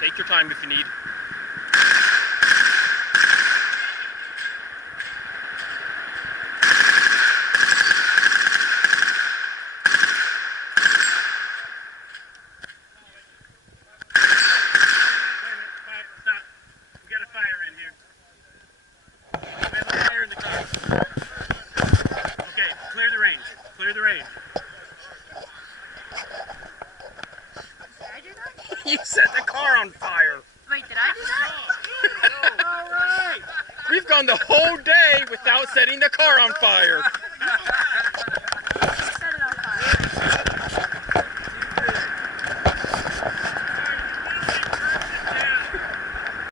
Take your time if you need. Stop. We got a fire in here. We have a fire in the car. Okay, clear the range. Clear the range. Did I do that? You set the car on fire. Wait, did I do that? All right. We've gone the whole day without setting the car on fire.